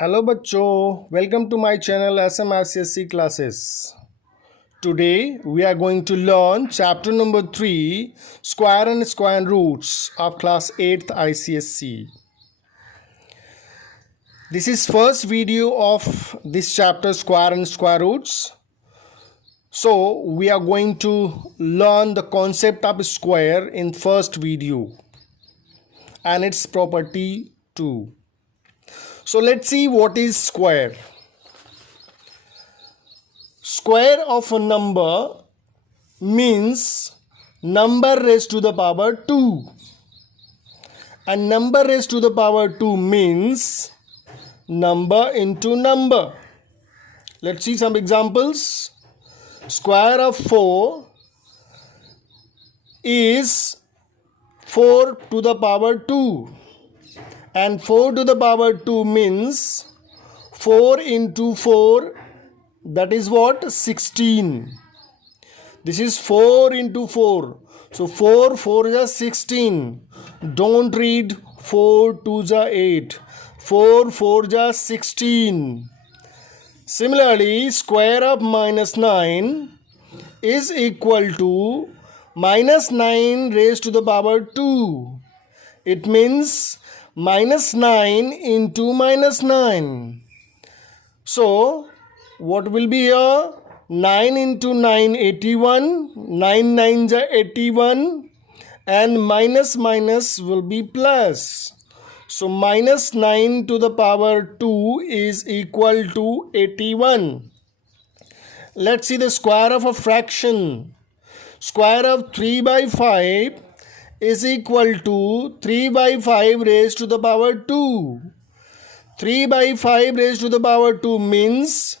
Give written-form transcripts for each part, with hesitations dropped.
Hello बच्चों, welcome to my channel SMICSC classes. Today we are going to learn chapter number 3, square and square roots of class 8th ICSC. This is first video of this chapter, square and square roots. So we are going to learn the concept of square in first video and its property too. So let's see what is square. Square of a number means number raised to the power 2. And number raised to the power 2 means number into number. Let's see some examples. Square of 4 is 4 to the power 2. And 4 to the power 2 means 4 into 4, that is what? 16. This is 4 into 4. So 4 4 is 16. Don't read 4 2 is 8. 4 4 is 16. Similarly, square of minus 9 is equal to minus 9 raised to the power 2. It means minus 9 into minus 9. So, what will be here? 9 into 9, 81. 9 9s are 81. And minus minus will be plus. So, minus 9 to the power 2 is equal to 81. Let's see the square of a fraction. Square of 3 by 5 is equal to 3 by 5 raised to the power 2. 3 by 5 raised to the power 2 means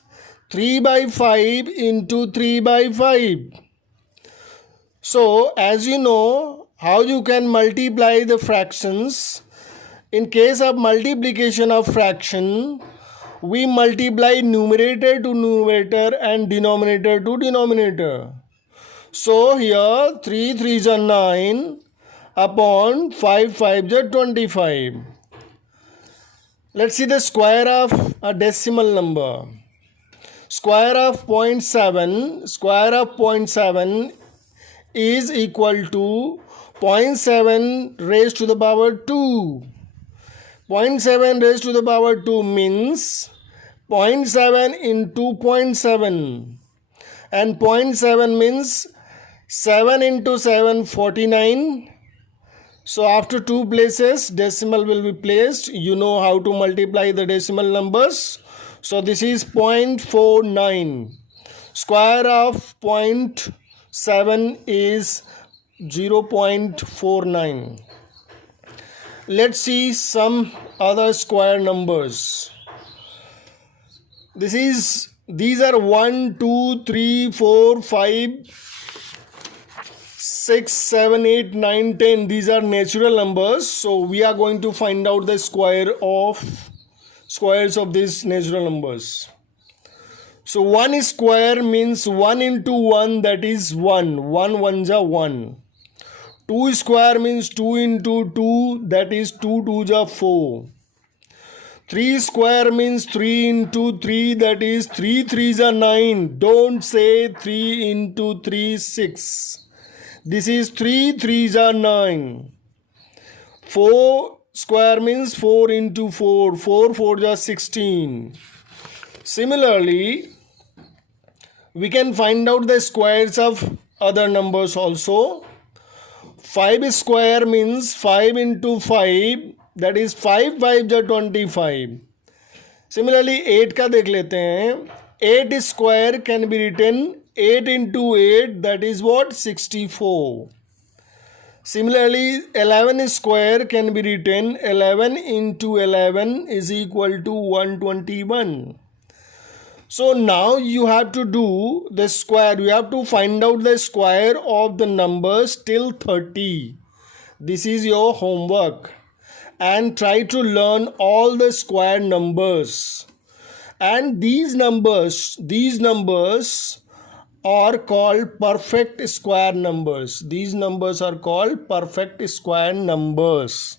3 by 5 into 3 by 5. So, as you know, how you can multiply the fractions. In case of multiplication of fraction, we multiply numerator to numerator and denominator to denominator. So, here 3 3s are 9. Upon 5 5s are 25. Let's see the square of a decimal number. Square of 0.7. Square of 0.7 is equal to 0.7 raised to the power 2. 0.7 raised to the power 2 means 0.7 into 0.7. And 0.7 means 7 into 7, 49. So after two places, decimal will be placed. You know how to multiply the decimal numbers. So this is 0.49. Square of 0.7 is 0.49. Let's see some other square numbers. These are 1, 2, 3, 4, 5, 6, 7, 8, 9, 10. These are natural numbers. So we are going to find out the squares of these natural numbers. So 1 square means 1 into 1, that is 1. 1 ones are 1. 2 square means 2 into 2, that is 2 twos are 4. 3 square means 3 into 3, that is 3 threes are 9. Don't say 3 into 3, 6. This is 3 3s are 9. 4 square means 4 into 4. 4 4s are 16. Similarly, we can find out the squares of other numbers also. 5 square means 5 into 5. That is 5 5s are 25. Similarly, 8 का देख लेते हैं. 8 square can be written 8 into 8, that is what? 64. Similarly, 11 square can be written 11 into 11 is equal to 121. So now you have to do the square. You have to find out the square of the numbers till 30. This is your homework. And try to learn all the square numbers. And these numbers are called perfect square numbers. These numbers are called perfect square numbers.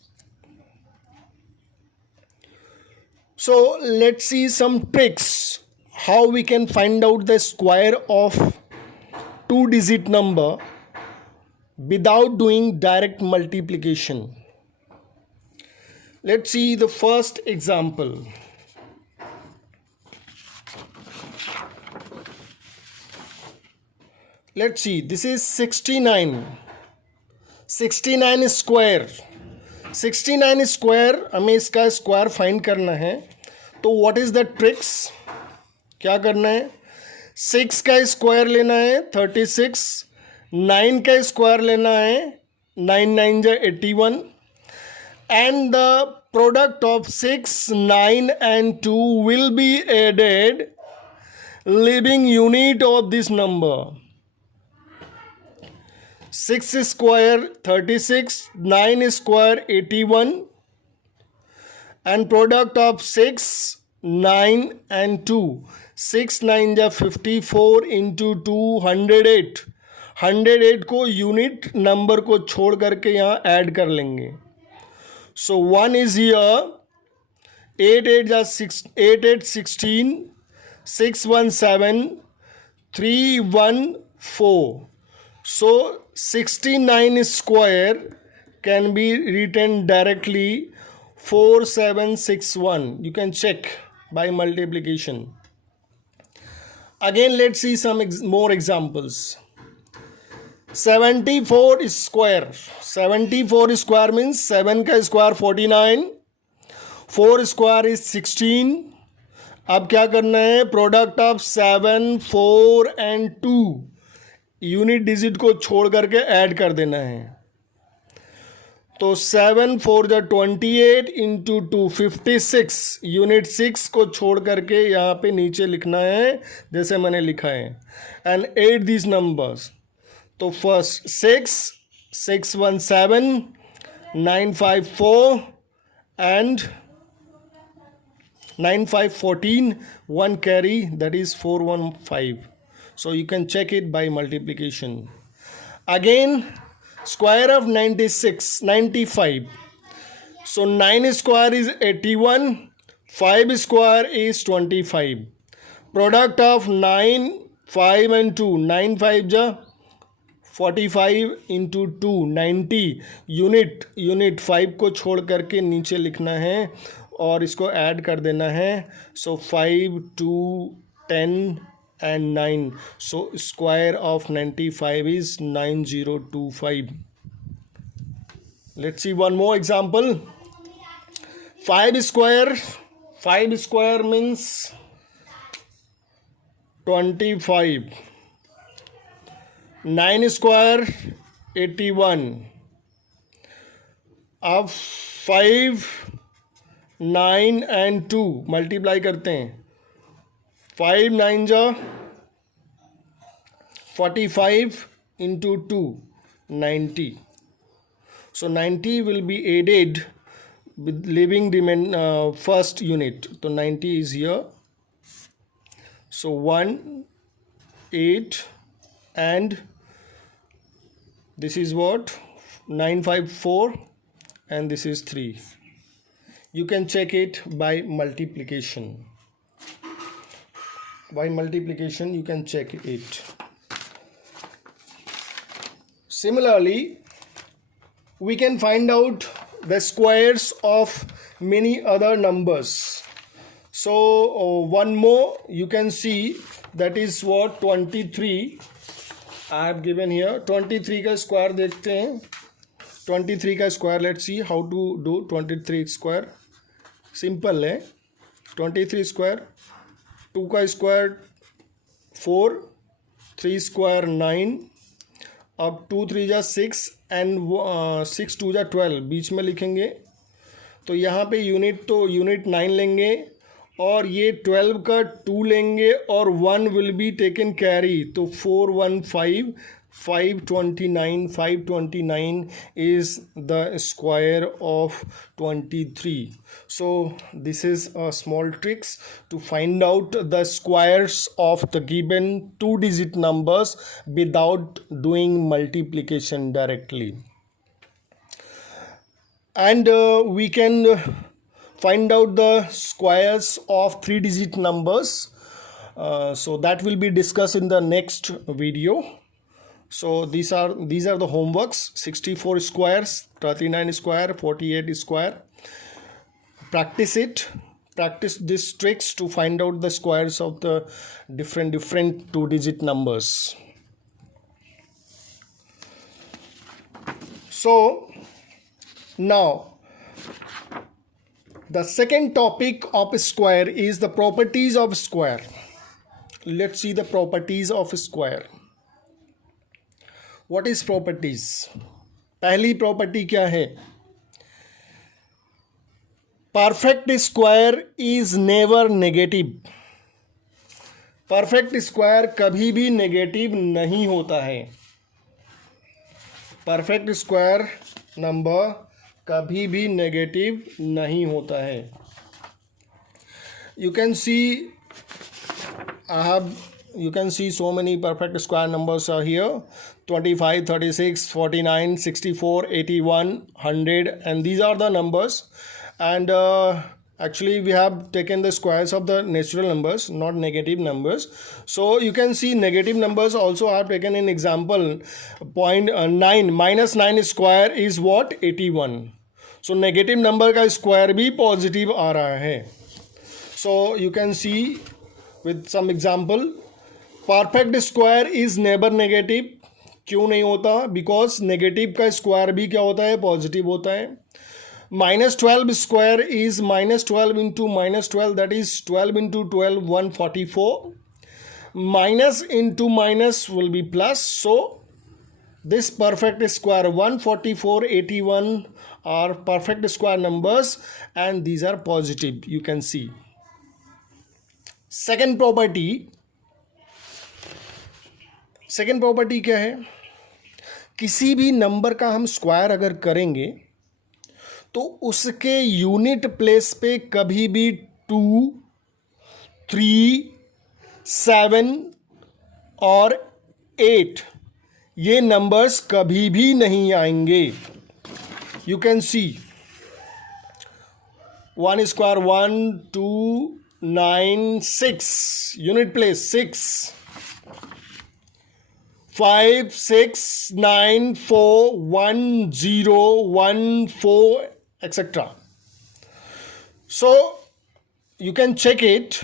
So let's see some tricks how we can find out the square of two digit number without doing direct multiplication. Let's see the first example. Let's see, this is 69. 69 square, 69 square, हमें इसका square find करना है. तो what is the tricks, क्या करना है? 6 का square लेना है 36, 9 का स्क्वायर लेना है 9 9 जा 81, and the product of 6, 9 and 2 will be added leaving unit of this number. 6 square 36, 9 square 81, and product of 6, 9 and 2. 6 9 जा 54 into 2 108. 108 को यूनिट नंबर को छोड़ करके यहाँ ऐड कर लेंगे. So 1 is here. 8 8 जा 6, 8 8 16, 6 1 7, 3 1 4. So 69 square can be written directly 4761. You can check by multiplication. Again, let's see some more examples. 74 square. 74 square means 7 का square 49, 4 square is 16. अब क्या करना है? Product of 7, 4 and 2 unit digit को छोड़ करके add कर देना है. तो 7 4 जा 28 इंटू 2 56. यूनिट 6 को छोड़ करके यहाँ पे नीचे लिखना है जैसे मैंने लिखा है. And 8 this numbers. तो first 6 6 1 7, 9 5 4 and 9 5 14, 1 carry, that is 4 1 5. So you can check it by multiplication. Again, square of 96, 95. So 9 square is 81, 5 square is 25. Product of 9, 5 and 2. 9 5 ja 45 into 2 90. Unit 5 को छोड़ करके नीचे लिखना है और इसको ऐड कर देना है. So 5 2 10 and 9. So square of 95 is 9025. Let's see one more example. 5 square. 5 square means 25. 9 square 81. अब 5, 9 and 2 मल्टीप्लाई करते हैं. 5 9 जा 45 into 2 90. So 90 will be added with leaving first unit. So 90 is here. So 1 8 and this is what 9 5 4 and this is 3. You can check it by multiplication. By multiplication you can check it. Similarly, we can find out the squares of many other numbers. So one more you can see, that is what 23. I have given here 23 का square देखते हैं. 23 का square, let's see how to do 23 square. Simple है. 23 square, 2 का square 4, 3 square 9. अब 2 3 जा 6 and 6 2 जा 12 बीच में लिखेंगे. तो यहाँ पे यूनिट 9 लेंगे और ये 12 का 2 लेंगे और 1 विल बी टेकन कैरी. तो 4 1 5, 529. 529 is the square of 23. So this is a small tricks to find out the squares of the given two digit numbers without doing multiplication directly. And we can find out the squares of 3-digit numbers. So that will be discussed in the next video. So these are the homeworks: 64 squares, 39 square, 48 square. Practice it. Practice these tricks to find out the squares of the different 2-digit numbers. So now the second topic of square is the properties of square. Let's see the properties of square. What is properties? पहली property क्या है? Perfect square is never negative. Perfect square कभी भी negative नहीं होता है. Perfect square number कभी भी नेगेटिव नहीं होता है. You can see so many perfect square numbers are here: 25, 36, 49, 64, 81, 100, and these are the numbers. And actually we have taken the squares of the natural numbers, not negative numbers. So you can see negative numbers also I have taken an example. 0.9 minus 9 square is what? 81. So negative number का square भी positive आ रहा है. So you can see with some example. Perfect square is never negative. क्यों नहीं होता? Because negative का square भी क्या होता है? पॉजिटिव होता है. -12 square is -12 into -12, that is 12 into 12, 144. Minus into minus will be plus. So this perfect square 144, 81 are perfect square numbers and these are positive. You can see. Second property क्या है? किसी भी नंबर का हम square अगर करेंगे तो उसके यूनिट प्लेस पे कभी भी 2, 3, 7 और 8 ये नंबर्स कभी भी नहीं आएंगे. You can C 1 square 1, 2, 9, 6 unit place 6, 5, 6, 9, 4, 1, 0, 1, 4, etc. So you can check it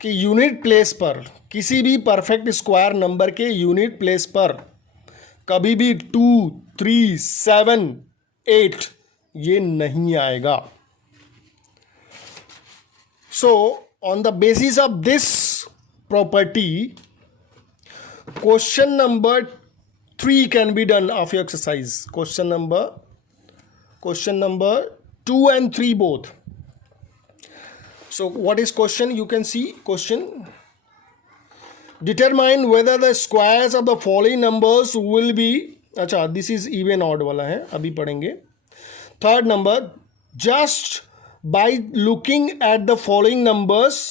कि यूनिट प्लेस पर किसी भी परफेक्ट स्क्वायर नंबर के यूनिट प्लेस पर कभी भी 2, 3, 7, 8 ये नहीं आएगा. So on the basis of this property, question number 3 can be done of your exercise. Question number 2 and 3 both. So what is question? You can see question. Determine whether the squares of the following numbers will be. अच्छा, this is even odd वाला है, अभी पढ़ेंगे. Third number, just by looking at the following numbers,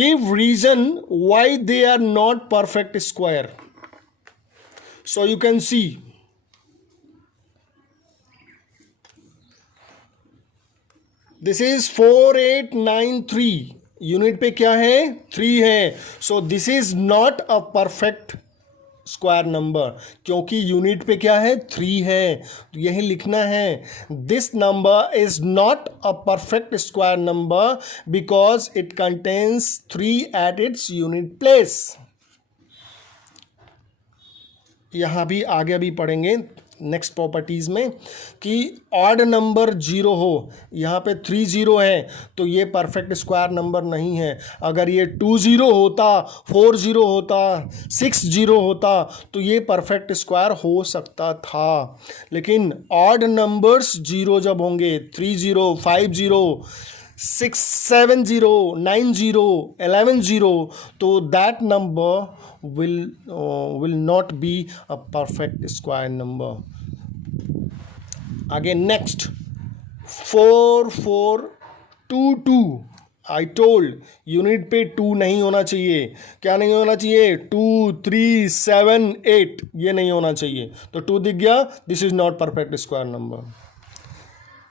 give reason why they are not perfect square. So you can see this is 4893. Unit पे क्या है? 3 है. So this is not a perfect square number, क्योंकि unit पे क्या है? 3 है. तो यही लिखना है, this number is not a perfect square number because it contains 3 at its unit place. यहाँ भी आगे भी पढ़ेंगे नेक्स्ट प्रॉपर्टीज़ में कि ऑड नंबर 0 हो. यहाँ पे 3 0 है तो ये परफेक्ट स्क्वायर नंबर नहीं है. अगर ये 2 0 होता, 4 0 होता, 6 0 होता तो ये परफेक्ट स्क्वायर हो सकता था. लेकिन ऑड नंबर्स 0 जब होंगे, 3 0, 5 0, 6 7 0, 9 0, 11 0, तो that number will not be a perfect square number. Again, next 4 4 2 2. I told unit पे 2 नहीं होना चाहिए. क्या नहीं होना चाहिए? 2 3 7 8 ये नहीं होना चाहिए. तो 2 दिख गया, this is not perfect square number.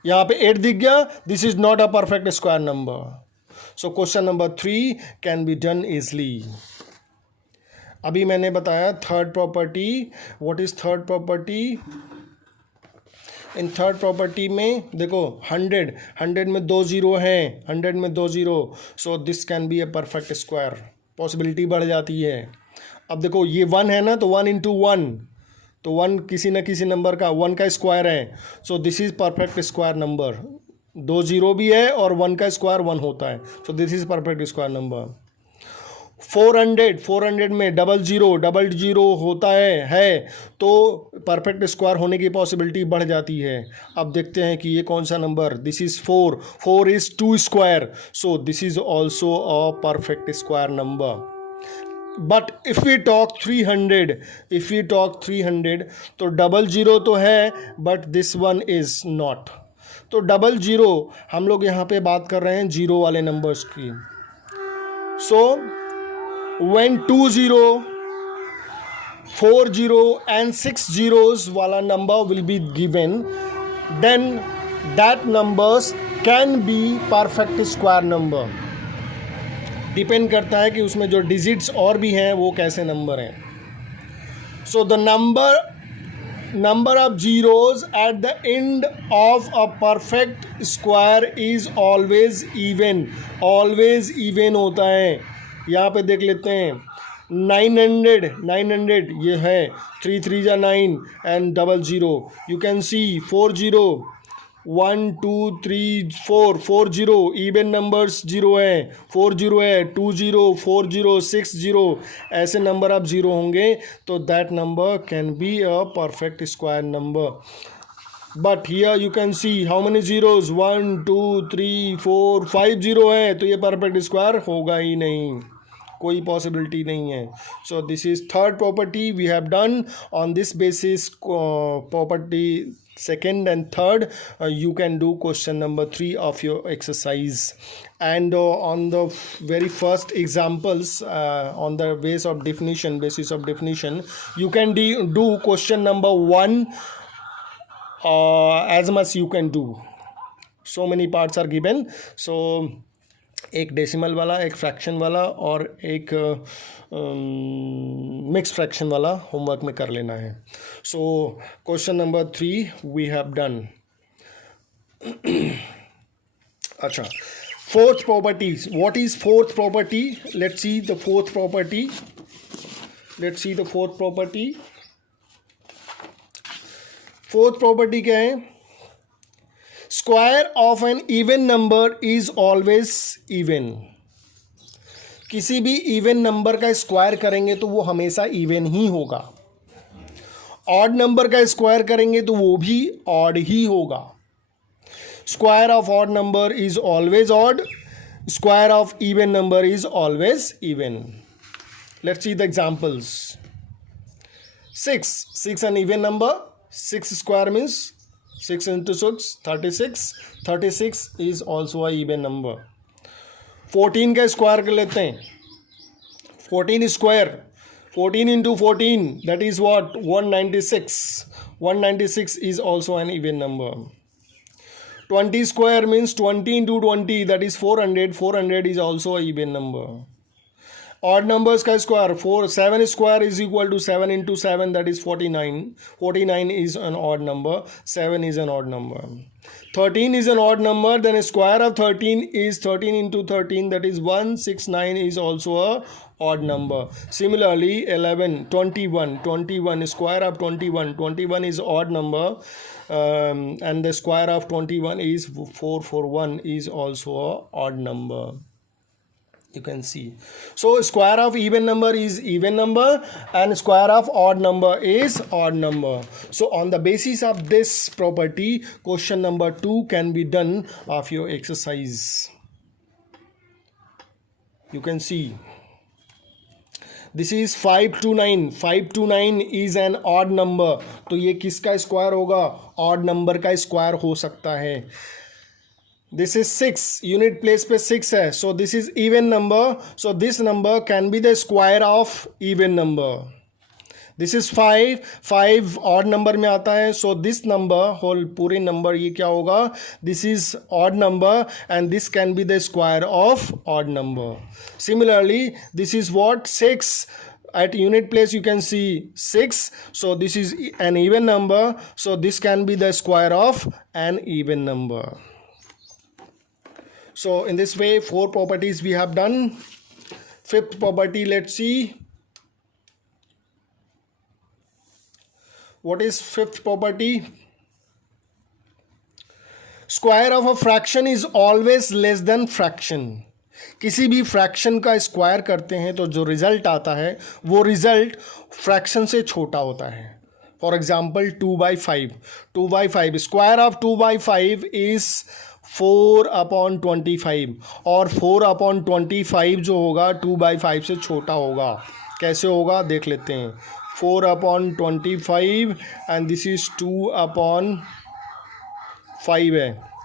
यहाँ पे 8 दिख गया, this is not a perfect square number. So question number 3 can be done easily. अभी मैंने बताया third property. What is third property? In third property में देखो 100 में 2 जीरो हैं, 100 में 2 zero, so this can B a perfect square, possibility बढ़ जाती है। अब देखो ये 1 है ना, तो 1 इंटू 1, तो 1 किसी न किसी नंबर का 1 का स्क्वायर है, so this is perfect square number. 2 zero भी है और 1 का स्क्वायर 1 होता है, so this is perfect square number. 400 में डबल जीरो होता है तो परफेक्ट स्क्वायर होने की पॉसिबिलिटी बढ़ जाती है। अब देखते हैं कि ये कौन सा नंबर, this is 4 is 2 square, so this is also a perfect square number. But if we talk 300, तो डबल जीरो तो है but this one is not. तो डबल जीरो हम लोग यहाँ पे बात कर रहे हैं जीरो वाले नंबर्स की। सो when 20, 40 and 6 zeros वाला number will be given, then that numbers can be perfect square number। Depend करता है कि उसमें जो डिजिट्स और भी हैं वो कैसे नंबर हैं। So the number of zeros at the end of a perfect square is always even होता है। यहाँ पे देख लेते हैं 900 ये है, 3 3 जा 9 and double zero, you can C 40 1 2 3 4 zero, even numbers zero है, 40 है, 20 40 60, ऐसे नंबर आप जीरो होंगे तो that number can be a perfect square number. But here you can see how many zeros, 1 2 3 4 5 zero है, तो ये परफेक्ट स्क्वायर होगा ही नहीं, कोई पॉसिबिलिटी नहीं है। So this is third property we have done. On this basis property second and third, you can do question number 3 of your exercise. And on the very first examples, on the basis of definition, you can do question number 1 as much you can do. So many parts are given, so एक decimal वाला, एक fraction वाला और एक mix fraction वाला homework में कर लेना है। So question number 3 we have done. अच्छा, fourth property, what is fourth property? Let's see the fourth property. Fourth property क्या है? Square of an even number is always even. किसी भी इवन नंबर का स्क्वायर करेंगे तो वो हमेशा इवन ही होगा। ऑड नंबर का स्क्वायर करेंगे तो वो भी ऑड ही होगा। Square of odd number is always odd, square of even number is always even. Let's see the examples. 6 an even number, 6 square means 6 into 6 36 is also a even number। 14 का square कर लेते हैं, 14 square, 14 into 14 that is what, 196 is also an even number। 20 square means 20 into 20 that is 400 is also a even number। Odd numbers का square 7 square is equal to 7 into 7 that is 49 is an odd number, 7 is an odd number। 13 is an odd number, then square of 13 is 13 into 13 that is 169 is also a odd number। Similarly 21 square of 21 is odd number, and the square of 21 is 441 is also a odd number। You can see, so square of even number is even number and square of odd number is odd number। So on the basis of this property, question number 2 can be done of your exercise। You can see this is 529 is an odd number, तो ये किसका square होगा? odd number का square हो सकता है। This is 6, unit place पे 6 है, so this is even number, so this number can be the square of even number. This is 5, 5 odd number में आता है, सो दिस नंबर होल पूरे नंबर ये क्या होगा, this is odd number and this can be the square of odd number. Similarly, this is what 6. At unit place you can see 6, so this is an even number, so this can be the square of an even number. So in this way 4 properties we have done. Fifth property, let's see. What is fifth property? Square of a fraction is always less than fraction. किसी भी fraction का square करते हैं तो जो result आता है वो रिजल्ट फ्रैक्शन से छोटा होता है. For example 2/5. 2/5 square of 2/5 is 4/25 और 4/25 जो होगा 2/5 से छोटा होगा. कैसे होगा देख लेते हैं. 4/25 एंड दिस इज 2/5 है.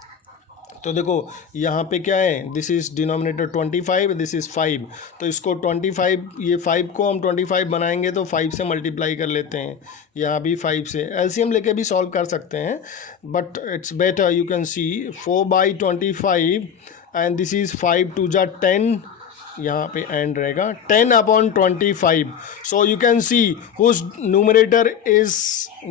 तो देखो यहाँ पे क्या है, this is denominator 25, this is 5. तो इसको 25, ये 5 को हम 25 बनाएंगे तो 5 से मल्टीप्लाई कर लेते हैं. यहाँ भी 5 से एलसीएम लेके भी सॉल्व कर सकते हैं, but it's better you can see 4/25 and this is 5 2 जा 10. यहाँ पे एंड रहेगा 10/25. So you can see whose numerator is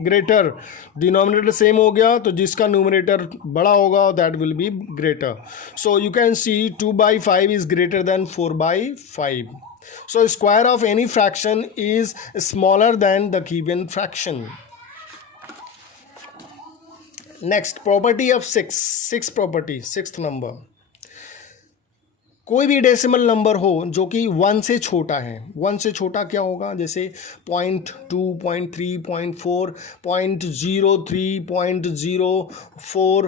greater. Denominator same हो गया तो जिसका न्यूमरेटर बड़ा होगा that will be greater. So you can see 2/5 is greater than 4/5. So square of any fraction is smaller than the given fraction. Next property of 6 property, 6th number. कोई भी decimal number हो जो कि 1 से छोटा है. 1 से छोटा क्या होगा, जैसे 0.2, 0.3, 0.4, 0.03, 0.04,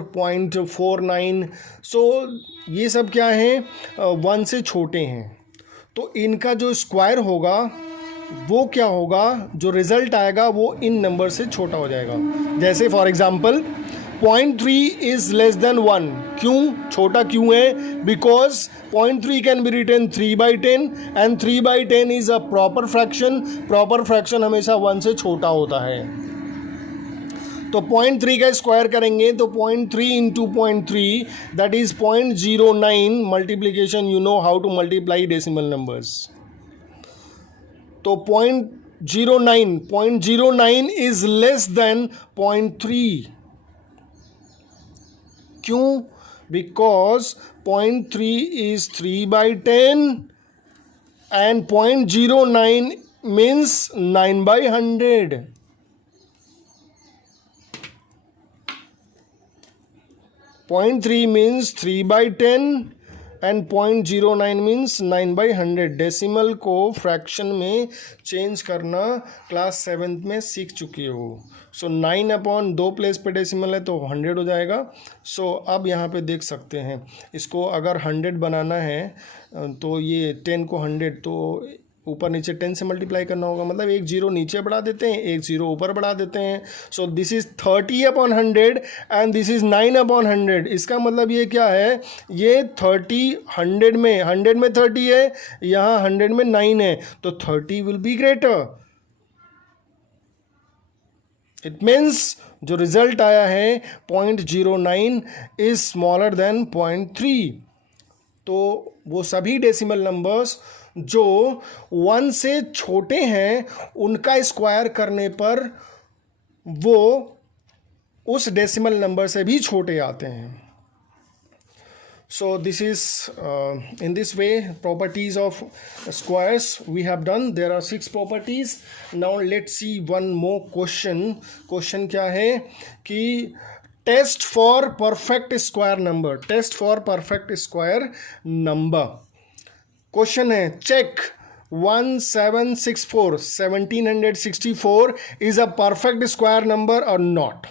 0.49. सो ये सब क्या है 1 से छोटे हैं. तो इनका जो स्क्वायर होगा वो क्या होगा, जो रिजल्ट आएगा वो इन नंबर से छोटा हो जाएगा. जैसे for example 0.3 is less than 1. क्यों छोटा क्यों है, because 0.3 can be written 3/10 and 3/10 is a proper fraction. Proper fraction हमेशा 1 से छोटा होता है. तो 0.3 का स्क्वायर करेंगे तो 0.3 into 0.3 that is 0.09. Multiplication you know how to multiply decimal numbers. तो 0.09 इज लेस देन 0.3. क्यों, because 0.3 is 3/10 and 0.09 means 9/100. Point 3 means 3/10 and 0.09 means 9/100. Decimal को फ्रैक्शन में चेंज करना क्लास 7th में सीख चुके हो. सो 9/2 प्लेस पे डेसिमल है तो 100 हो जाएगा. सो अब यहाँ पे देख सकते हैं, इसको अगर 100 बनाना है तो ये 10 को 100 तो ऊपर नीचे 10 से मल्टीप्लाई करना होगा. मतलब एक जीरो नीचे बढ़ा देते हैं, एक जीरो ऊपर बढ़ा देते हैं. So this is 30/100 and this is 9/100. इसका मतलब ये क्या है, ये 30 100 में 30 है, यहाँ 100 में 9 है, तो 30 will be greater. It means जो रिजल्ट आया है 0.09 इज स्मॉलर देन 0.3. तो वो सभी डेसिमल नंबर्स जो 1 से छोटे हैं उनका स्क्वायर करने पर वो उस डेसिमल नंबर से भी छोटे आते हैं. So this is in this way properties of squares we have done. There are 6 properties. Now let's see one more question. Question क्या है कि test for perfect square number. Test for perfect square number. Question है, check 1764 is a perfect square number और not.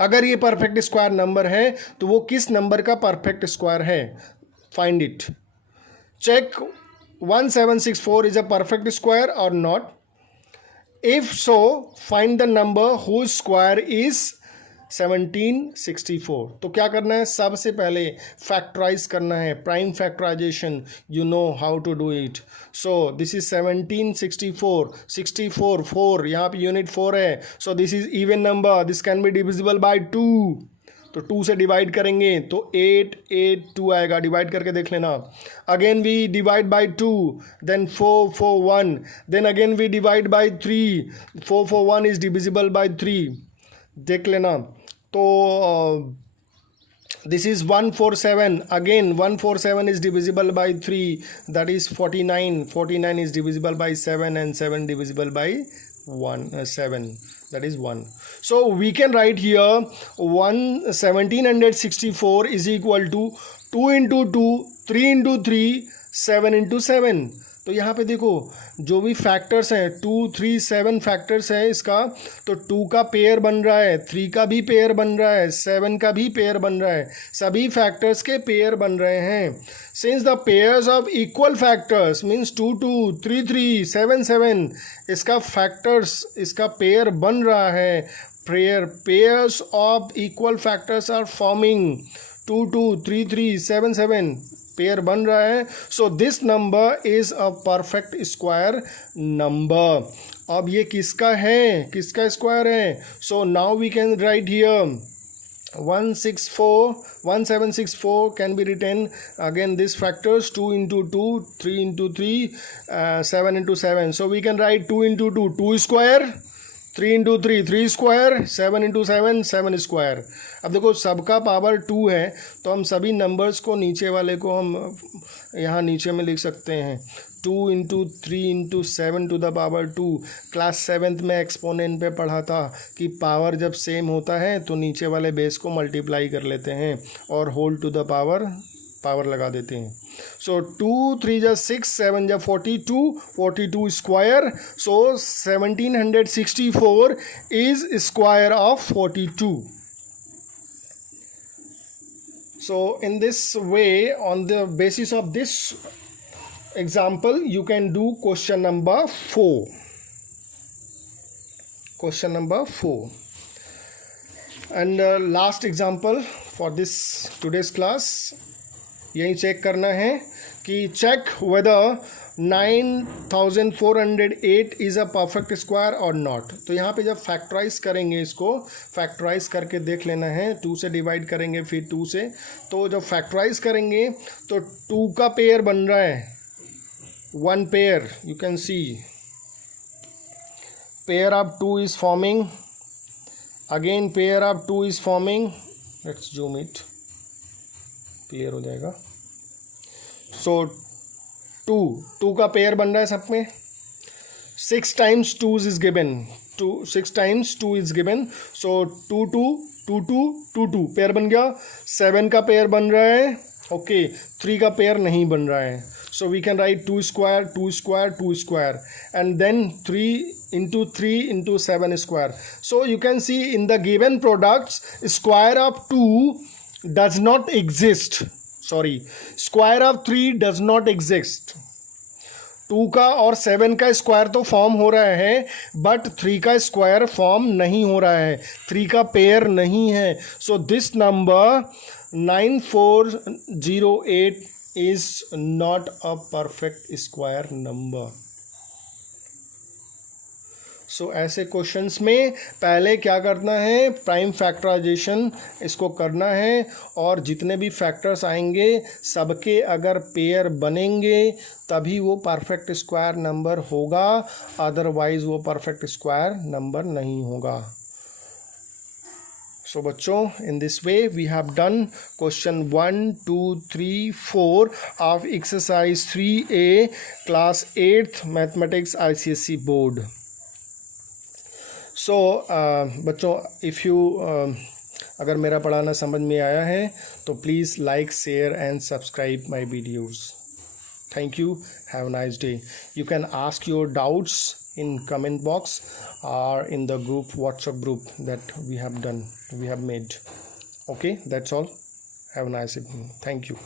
अगर ये perfect square number है तो वो किस नंबर का परफेक्ट स्क्वायर है, find it. Check 1764 is a perfect square और not. If so find the number whose square is 1764। तो क्या करना है, सबसे पहले फैक्टराइज करना है, prime factorization, you know how to do it. So this is 1764, 64 4, यहाँ पे यूनिट 4 है, so this is even number, this can be divisible by 2। तो 2 से डिवाइड करेंगे तो 8 8 2 आएगा, डिवाइड करके देख लेना। Again we divide by 2, then 4 4 1, then again we divide by 3, 4 4 1 is divisible by 3, देख लेना। तो this is 147, again 147 is divisible by 3, that is 49, 49 is divisible by 7, and 7 divisible by 7, that is 1. So we can write here 1764 is equal to 2 into 2, 3 into 3, 7 into 7. तो यहाँ पे देखो जो भी factors हैं 2 3 7 फैक्टर्स हैं इसका, तो 2 का पेयर बन रहा है, 3 का भी पेयर बन रहा है, 7 का भी पेयर बन रहा है, सभी फैक्टर्स के पेयर बन रहे हैं। Since the pairs of equal factors means 2 2 3 3 7 7, इसका फैक्टर्स इसका पेयर बन रहा है, pairs of equal factors are forming, 2 2 3 3 7 7 pair बन रहा है। So this number is a perfect square number. अब ये किसका है, किसका स्क्वायर है? So now we can write here 1764 can be written again this factors 2 into 2, 3 into 3, 7 into 7. So we can write 2 into 2 2 square, 3 into 3 3 square, 7 into 7 7 square. अब देखो सबका power 2 है तो हम सभी नंबर्स को नीचे वाले को हम यहाँ नीचे में लिख सकते हैं 2 into 3 into 7 to the power 2। Class 7th में एक्सपोनेंट पे पढ़ा था कि पावर जब सेम होता है तो नीचे वाले बेस को मल्टीप्लाई कर लेते हैं और होल टू द पावर लगा देते हैं। सो 2 3 जा 6, 7 जा 42, 42 square. So 1764 is square of 42। So in this way, on the basis of this example, you can do question number 4. Question number 4. And last example for this today's class, यही check करना है कि check whether 9408 is a perfect square और not. तो यहाँ पे जब factorise करेंगे, इसको फैक्टराइज करके देख लेना है, 2 से डिवाइड करेंगे फिर 2 से, तो जब फैक्टराइज करेंगे तो 2 का पेयर बन रहा है, 1 pair, you can C pair of 2 is forming, again pair of 2 is forming, let's zoom it, clear हो जाएगा। सो 2 का पेयर बन रहा है सब में, 6 times 2 is given, 6 times 2 is given. So 2 2 2 2 2 2 pair बन गया। 7 का पेयर बन रहा है, ओके 3 का पेयर नहीं बन रहा है। So we can write 2 square 2 square 2 square and then 3 into 3 into 7 square. So you can see in the given products square of 2 does not exist, sorry, square of 3 does not exist। 2 का और 7 का square तो form हो रहा है but 3 का square form नहीं हो रहा है, 3 का पेयर नहीं है। So this number 9408 is not a perfect square number. So ऐसे क्वेश्चंस में पहले क्या करना है, प्राइम फैक्टराइजेशन इसको करना है और जितने भी फैक्टर्स आएंगे सबके अगर पेयर बनेंगे तभी वो परफेक्ट स्क्वायर नंबर होगा, अदरवाइज वो परफेक्ट स्क्वायर नंबर नहीं होगा। सो बच्चों, in this way we have done question 1 2 3 4 of exercise 3A class 8th mathematics ICSE board. So बच्चों, इफ़ यू अगर मेरा पढ़ाना समझ में आया है तो please like share and subscribe my videos. Thank you, have a nice day. You can ask your doubts in comment box or in the group WhatsApp group that we have made. Okay, that's all. Have a nice evening. Thank you.